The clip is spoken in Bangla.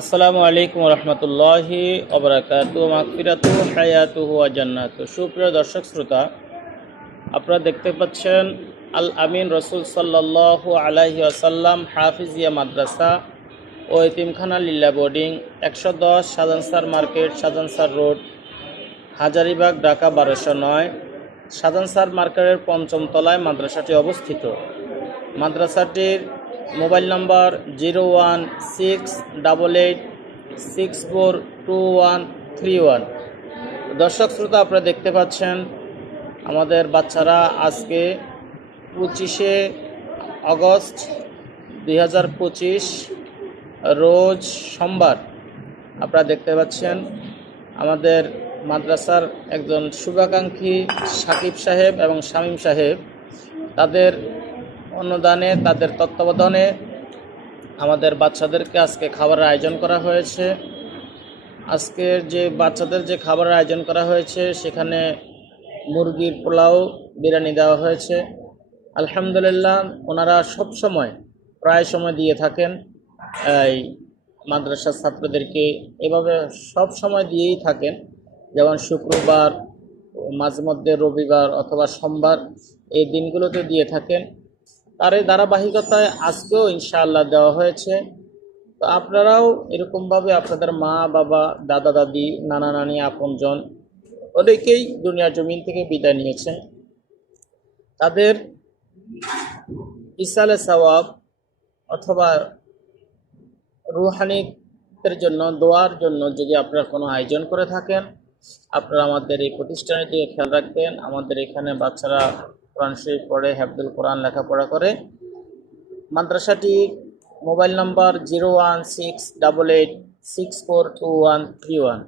আসসালামু আলাইকুম রহমতুল্লাহি ওবরাকাতু মাগফিরাতু হায়াতুহু ওয়া জান্নাতু। সুপ্রিয় দর্শক শ্রোতা, আপনারা দেখতে পাচ্ছেন আল আমিন রসুল সাল্লাল্লাহু আলাইহি ওয়াসাল্লাম হাফিজিয়া মাদ্রাসা ও এতিমখানা লিল্লা boarding 110 Shahjahan market, Shahjahan road, Hazaribagh, Dhaka 1209। শাহজাহান মার্কেটের পঞ্চম তলায় মাদ্রাসাটি অবস্থিত। মাদ্রাসাটির মোবাইল নম্বর 01688642131। দর্শক শ্রোতা, আপনারা দেখতে পাচ্ছেন আমাদের বাচ্চারা আজকে 25শে আগস্ট 2025 রোজ সোমবার। আপনারা দেখতে পাচ্ছেন আমাদের মাদ্রাসার একজন শুভাকাঙ্ক্ষী সাকিব সাহেব এবং শামীম সাহেব, তাদের অনুদানে, তাদের তত্ত্বাবধানে আমাদের বাচ্চাদেরকে আজকে খাবারের আয়োজন করা হয়েছে। আজকের যে বাচ্চাদের যে খাবারের আয়োজন করা হয়েছে সেখানে মুরগির পোলাও, বিরিয়ানি দেওয়া হয়েছে। আলহামদুলিল্লাহ, ওনারা প্রায় সময় দিয়ে থাকেন এই মাদ্রাসার ছাত্রদেরকে, এভাবে সব সময় দিয়েই থাকেন। যেমন শুক্রবার, মাঝে মধ্যে রবিবার অথবা সোমবার, এই দিনগুলোতে দিয়ে থাকেন। তার এই ধারাবাহিকতায় আজকেও ইনশাআল্লাহ দেওয়া হয়েছে। তো আপনারাও এরকমভাবে আপনাদের মা বাবা, দাদা দাদি, নানা নানি, আপনজন অনেকেই দুনিয়ার জমিন থেকে বিদায় নিয়েছেন। তাদের ইসালে সওয়াব অথবা রুহানিতের জন্য, দোয়ার জন্য যদি আপনারা কোনো আয়োজন করে থাকেন, আপনারা আমাদের এই প্রতিষ্ঠানের দিকে খেয়াল রাখবেন। আমাদের এখানে বাচ্চারা কোরআন শরীফ পড়ে, হেফজুল কোরআন লেখাপড়া করে। মাদ্রাসাটির মোবাইল নম্বর 01688642131।